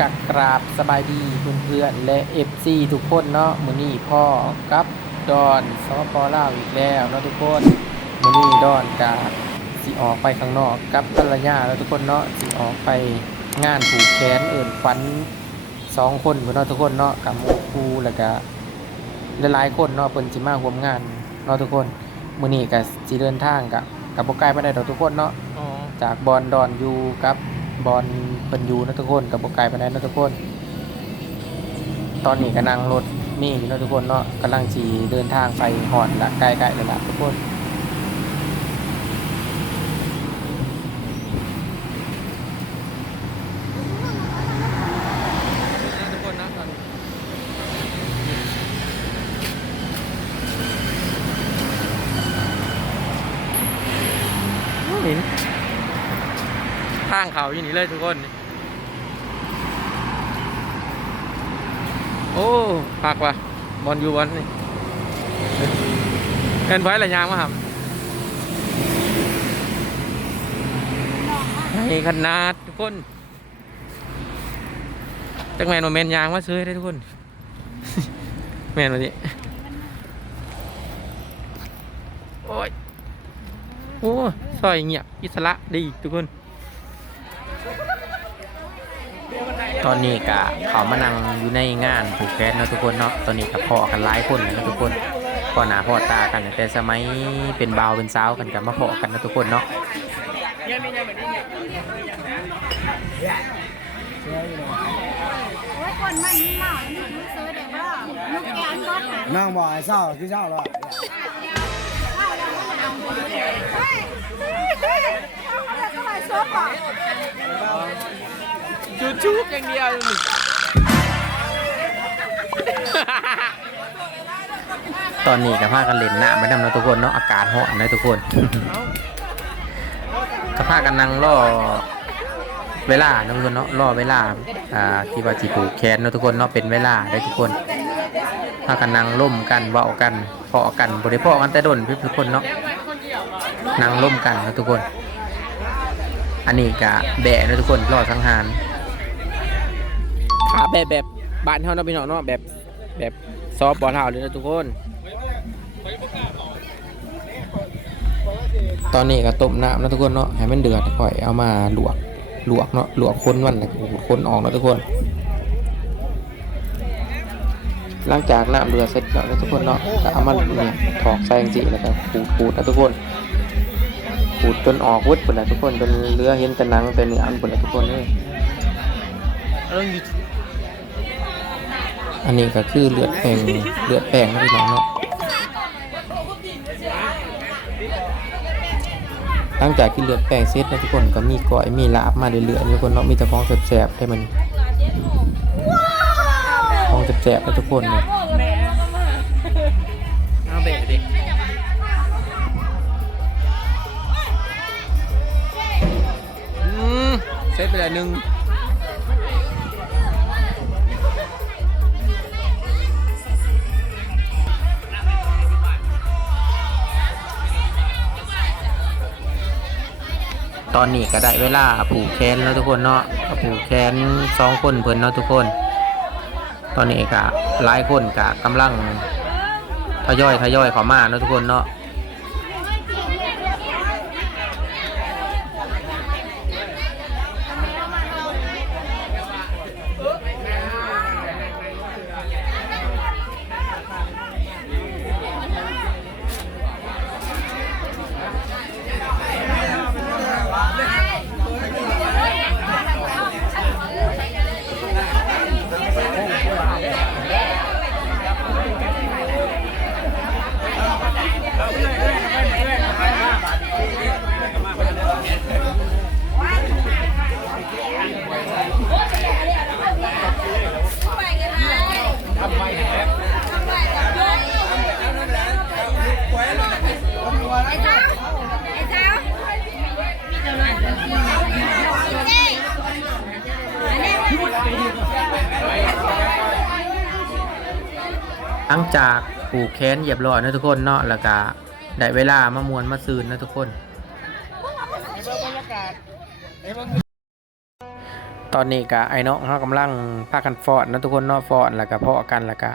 กักกราบสบายดีเพื่อนๆและเอฟซีทุกคนเนาะมื้อนี้พ่อกับดอนสปปลาวอีกแล้วเนาะทุกคนมื้อนี้ดอนกาสิออกไปข้างนอกกับภรรยาแล้วทุกคนเนาะสิออกไปงานผูกแขนเอิ่นขวัญสองคนพุ่นเนาะทุกคนเนาะกับหมู่ครูแล้วก็หลายๆคนเนาะเพิ่นสิมาร่วมงานเนาะทุกคนมื้อนี้ก็สิเดินทางกับกับบ่ไกลปานใดดอกทุกคนเนาะอ๋อจากบอลดอนอยู่กับ บอลเพิ่นยู่นะทุกคนกับบกไก่ปานใดนะทุกคน ตอนนี้ก็นั่งรถมีอยู่นะทุกคนเนาะกำลังจีเดินทางไปหอดละใกล้ๆเลยละทุกคนทุกคนนะตอนนี้หิน ข้างเขาอยู่นี่เลยทุกคน โอ้พักว่ะบอลอยู่บอลนี่เอ็นไว้หลายยางมาครับนี่ขนาดทุกคนจักแมนโมเมนยางมาซื้อได้ทุกคน แมนมาดิโอ้ยโอ้ซอยเงียบอิสระดีทุกคน ตอนนี้กะเขามานั่งอยู่ในงานผูกแขนเนาะทุกคนเนาะตอนนี้กับพ่อกันหลายคนเลยนะทุกคนพ่อหน้าพ่อตากันแต่สมัยเป็นบ่าวเป็นสาวกันกับมาพอกันนะทุกคนเนาะโอ้ยคนมันเมาหนึ่งซื้อเดี๋ยวว่าลูกแกนก็หานั่งบ่อยเศร้าคือเศร้าแล้วข้าวแล้วก็เอาเฮ้ยเฮ้ยเฮ้ยเอาอะไรก็มาซบอะ จูจูบอย่างเดียวตอนนี้กับพากันเล่นน้ำไปนำนะทุกคนเนาะอากาศร้อนนะทุกคนก็พากันนั่งรอเวลานะทุกคนเนาะรอเวลาอ่าที่ว่าจีผูแขนนะทุกคนเนาะเป็นเวลาได้ทุกคนพากันนั่งร่มกันเว้ากันเพาะกันบริเพาะกันแต่ดนพี่ทุกคนเนาะนั่งร่มกันนะทุกคน อันนี้กะแบะนะทุกคนรอสังหาร แบบแบบบ้านเท่านะพี่น้องเนาะแบบแบบซอฟบอลเท่าเลยนะทุกคน ตอนนี้ก็ต้มน้ำนะทุกคนเนาะให้มันเดือดค่อยเอามาลวกลวกเนาะลวกคนมันแล้วก็คนออกนะทุกคน หลังจากน้ำเดือดเสร็จแล้วนะทุกคนเนาะก็เอามาเนี่ยถอกใส่จริงแล้วก็ขูดขูดนะทุกคนขูดจนออกวุ้ดหมดแล้วทุกคนจนเลือเห็นแต่หนังแต่เนื้ออันหมดแล้วทุกคนเลย อันนี้ก็คือเลือดแป้งเลือดแป้งนะพี่น้องเนาะหลังจากที่เลือดแป้งเสร็จนะทุกคนก็มีก้อยมีลาบมาเรื่อยๆทุกคนเนาะมีแต่ของแสบๆให้มันของแสบๆนะทุกคนเนี่ยเอาเบะดิเสร็จไปแล้วหนึ่ง ตอนนี้ก็ได้เวลาผูกแขนแล้วทุกคนเนาะผูกแขนสองคนเพิ่นเนาะทุกคน ตอนนี้ก็หลายคนก็กำลังทยอยทยอยเข้ามาเนาะทุกคนเนาะ หลังจากผูกแขนเหยียบร้อยนะทุกคนเนาะแล้วก็ได้เวลามามวนมาซืนนะทุกคน ตอนนี้ก็ไอ้น้องเขากำลังพากันฟอนนะทุกคนเนาะฟอนแล้วก็เพาะกันแล้วก็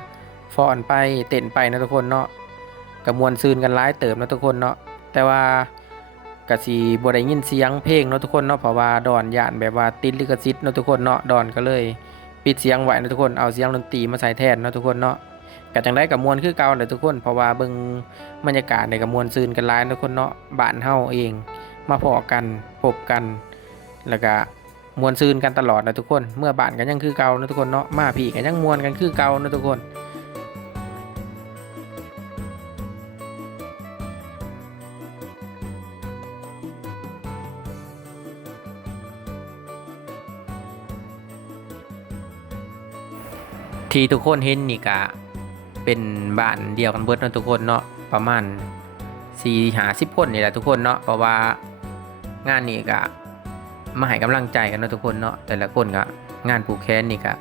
ฟอนไปเต้นไปนะทุกคนเนาะกระมวลซืนกันหลายเติมนะทุกคนเนาะแต่ว่ากะสีบได้ยินเสียงเพลงเนาะทุกคนเนาะเพราะว่าดอนย่านแบบว่าติดลิขสิทธิ์เนาะทุกคนเนาะดอนก็เลย ปิดเสียงไว้นะทุกคนเอาเสียงดนตรีมาใส่แทนเนาะทุกคนเนาะ ก็จังได้กับมวลคือเก่าเลยทุกคน เพราะว่าเบิ่งบรรยากาศในกระมวลซืนกันหลายทุกคนเนาะบ้านเฮาเอง มาพอกันพบกัน แล้วก็มวนซืนกันตลอดนะทุกคน เมื่อบ้านกันยังคือเก่านะทุกคนเนาะมาผีกันยังมวนกันคือเก่านะทุกคนที่ทุกคนเห็นนี่ก็ เป็นบ้านเดียวกันเบิดเนาะทุกคนเนาะประมาณสี่หาสิบคนนี่แหละทุกคนเนาะเพราะว่างานนี้ก็มาให้กำลังใจกันเนาะทุกคนเนาะแต่ละคนก็งานผูกแขนนี่ก็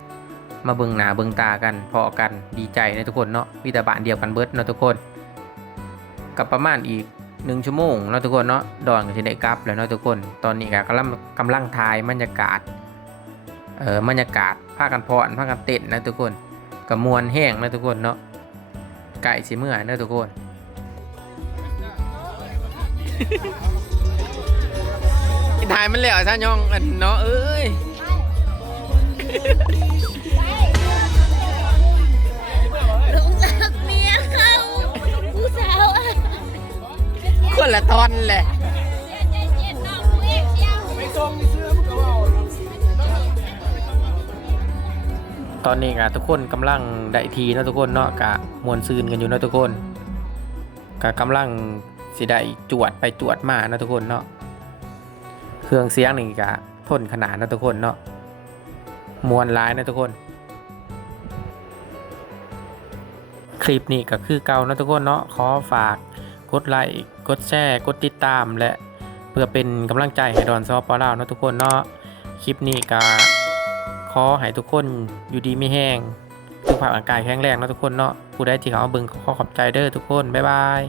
มาเบิ่งหน้าเบิ่งตากันพอกันดีใจนะทุกคนเนาะวิตาบานเดียวกันเบิดเนาะทุกคนกับประมาณอีกหนึ่งชั่วโมงเนาะทุกคนเนาะดอนก็จะได้กลับแล้วเนาะทุกคน ตอนนี้ก็กำลังกำลังทายบรรยากาศเออบรรยากาศพากันพรพากันเต้นนะทุกคนกับมวลแห้งนะทุกคนเนาะ ไก่สิเมื่อยนะทุกคนถ่ายมันแล้วซะย่องอันเนาะเอ้ยหลงรักเมียเขาผู้สาวอะคนละตอนแหละ ตอนนี้กะทุกคนกำลังได้ทีนะทุกคนเนาะกะมวนซืนกันอยู่นะทุกคนกะกำลังสิได้จวดไปจวดมานะทุกคนเนาะเครื่องเสียงนี่กะทนขนาดนะทุกคนเนาะมวนร้ายนะทุกคน คลิปนี้ก็คือเก่านะทุกคนเนาะขอฝากกดไลค์กดแชร์กดติดตามและเพื่อเป็นกำลังใจให้ดอนซอปอล่านะทุกคนเนาะคลิปนี้ก็ ขอให้ทุกคนอยู่ดีไม่แห้งสุขภาพร่างกายแข็งแรงนะทุกคนเนาะผู้ใดที่เขาเบิ่งขอขอบใจเด้อทุกคน บ๊ายบาย